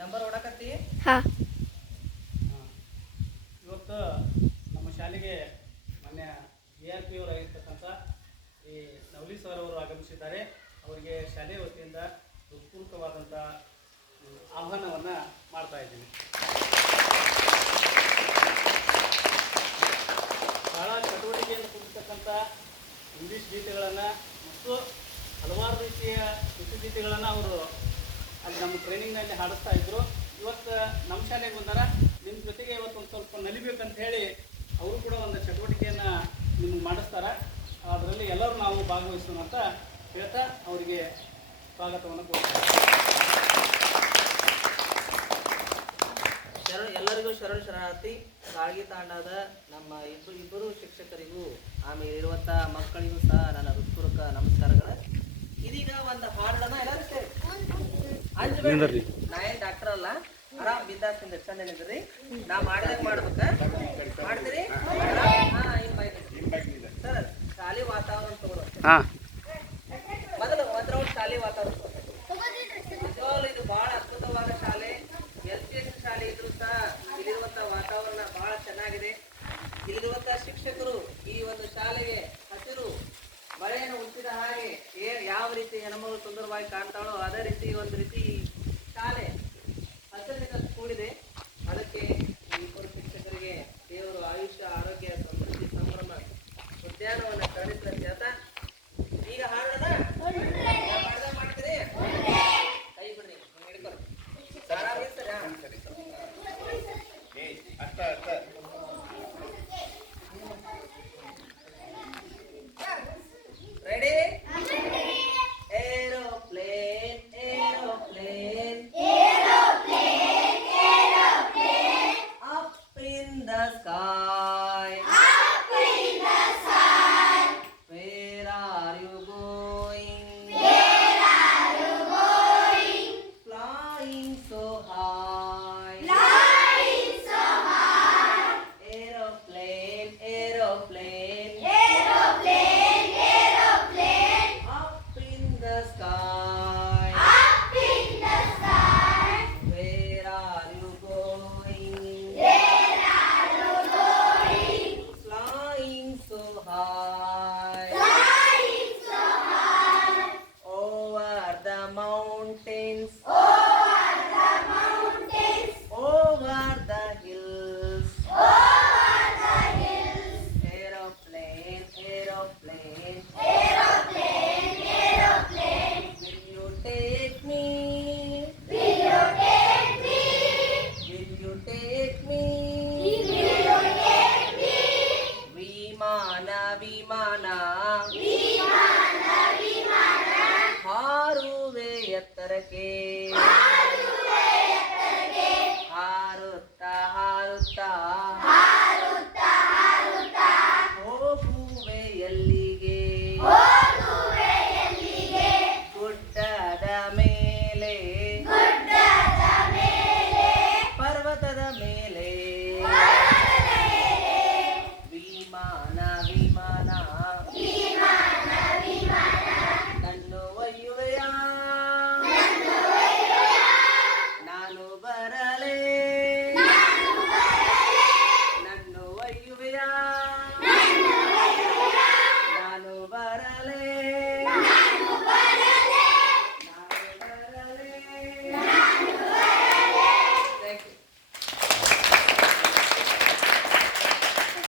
Number ಹೊಡಕತ್ತಿ. ಇವತ್ತು ನಮ್ಮ ಶಾಲೆಗೆ ಮೊನ್ನೆ ARP ಅವರು ಆಗಿರ್ತಕ್ಕಂಥ ಈ ನವಲಿ ಸರ್ ಅವರು ಆಗಮಿಸಿದ್ದಾರೆ. ಅವರಿಗೆ ಶಾಲೆಯ ವತಿಯಿಂದ ಹೃತ್ಪೂರ್ವಕವಾದಂಥ ಆಹ್ವಾನವನ್ನು ಮಾಡ್ತಾ ಇದ್ದೀನಿ. ಶಾಲಾ ಚಟುವಟಿಕೆಯನ್ನು ಕುರಿತಕ್ಕಂಥ ಇಂಗ್ಲೀಷ್ ಗೀತೆಗಳನ್ನು ಮತ್ತು ಹಲವಾರು ರೀತಿಯ ಗೀತೆಗಳನ್ನು ಅವರು ಅಲ್ಲಿ ನಮ್ಮ ಟ್ರೈನಿಂಗ್ನಲ್ಲಿ ಹಾಡಿಸ್ತಾ ಇದ್ದರು. ಇವತ್ತು ನಮ್ಮ ಶಾಲೆಗೆ ಬಂದಾರ. ನಿಮ್ಮ ಜೊತೆಗೆ ಇವತ್ತು ಒಂದು ಸ್ವಲ್ಪ ನಲಿಬೇಕಂತ ಹೇಳಿ ಅವರು ಕೂಡ ಒಂದು ಚಟುವಟಿಕೆಯನ್ನು ನಿಮ್ಗೆ ಮಾಡಿಸ್ತಾರೆ. ಅದರಲ್ಲಿ ಎಲ್ಲರೂ ನಾವು ಭಾಗವಹಿಸೋಣ ಅಂತ ಹೇಳ್ತಾ ಅವರಿಗೆ ಸ್ವಾಗತವನ್ನು ಕೊಡ್ತಾರೆ. ಎಲ್ಲರಿಗೂ ಶರಣಾರ್ಥಿ. ಕಾಳಗಿ ತಾಂಡದ ನಮ್ಮ ಇಬ್ಬರು ಶಿಕ್ಷಕರಿಗೂ ಆಮೇಲೆ ಇರುವಂಥ ಮಕ್ಕಳಿಗೂ ಸಹ ನನ್ನ ಹೃತ್ಪೂರ್ವಕ ನಮಸ್ಕಾರಗಳು. ಇದೀಗ ಒಂದು ಹಾಡನ್ನ ಎಲ್ಲರೂ ಸೇರಿ ಅಂಜಬೇಡ್ರಿ. ನಾ ಏನು ಡಾಕ್ಟರ್ ಅಲ್ಲ, ಆರಾಮ್ ಬಿದ್ದಾಸಿಂದ ಚಂದನಿದ್ರಿ. ನಾ ಮಾಡಿದಾಗ ಮಾಡ್ಬೇಕ ಮಾಡ್ತೀರಿ. ಸರ್ ಶಾಲೆ ವಾತಾವರಣ ತಗೊಳ್ಳಿ. ಮೊದಲು ಒಂದು ರೌಂಡ್ ಶಾಲೆ ವಾತಾವರಣ ನಿಜವಾಗ್ಲೂ ಇದು ಬಹಳ ಅದ್ಭುತವಾದ ಶಾಲೆ. LCS ಶಾಲೆ ಇದ್ರೂ ಸಹ ಇಲ್ಲಿರುವಂಥ ವಾತಾವರಣ ಬಹಳ ಚೆನ್ನಾಗಿದೆ. ಇಲ್ಲಿರುವಂಥ ಶಿಕ್ಷಕರು ಈ ಒಂದು ಶಾಲೆಗೆ ಹಸಿರು ಮಳೆಯನ್ನು ಹುಟ್ಟಿದ ಹಾಗೆ ಯಾವ ರೀತಿ ಹೆಣ್ಮಗಳು ಸುಂದರವಾಗಿ ಕಾಣ್ತಾಳೋ ಅದೇ ರೀತಿ ಒಂದು ರೀತಿ ಶಾಲೆ ಹಸಿರಿನಿಂದ ಕೂಡಿದೆ. ಅದಕ್ಕೆ ಇಬ್ಬರು ಶಿಕ್ಷಕರಿಗೆ ದೇವರು ಆಯುಷ್ಯ, ಆರೋಗ್ಯ, ಸಮೃದ್ಧಿ, ಸಂಭ್ರಮ, ಉದ್ಯಾನವನ್ನು ಕರುಣಿಸಿದ ಅಂತ ಹೇಳ್ತಾ ಈಗ ಹಾಡೋಣ. ಮಾಡ್ತೀರಿ ಕೈ ಬಿಡ್ರಿ, ಹಿಡ್ಕೊರಿ. Ready? Aeroplane aeroplane aeroplane aeroplane up in the sky up in the sky where are you going where are you going flying so high flying so high aeroplane aeroplane aeroplane aeroplane up in the sky up in the sky where are you going where are you going flying so high flying so high over the mountains over the mountains over the hills over the hills aeroplane aeroplane aeroplane aeroplane will you take me will you take me will you take me will you take me ವಿಮಾನ ವಿಮಾನ ವಿಮಾನ ವಿಮಾನ ಹಾರುವೆ ಎತ್ತರಕ್ಕೆ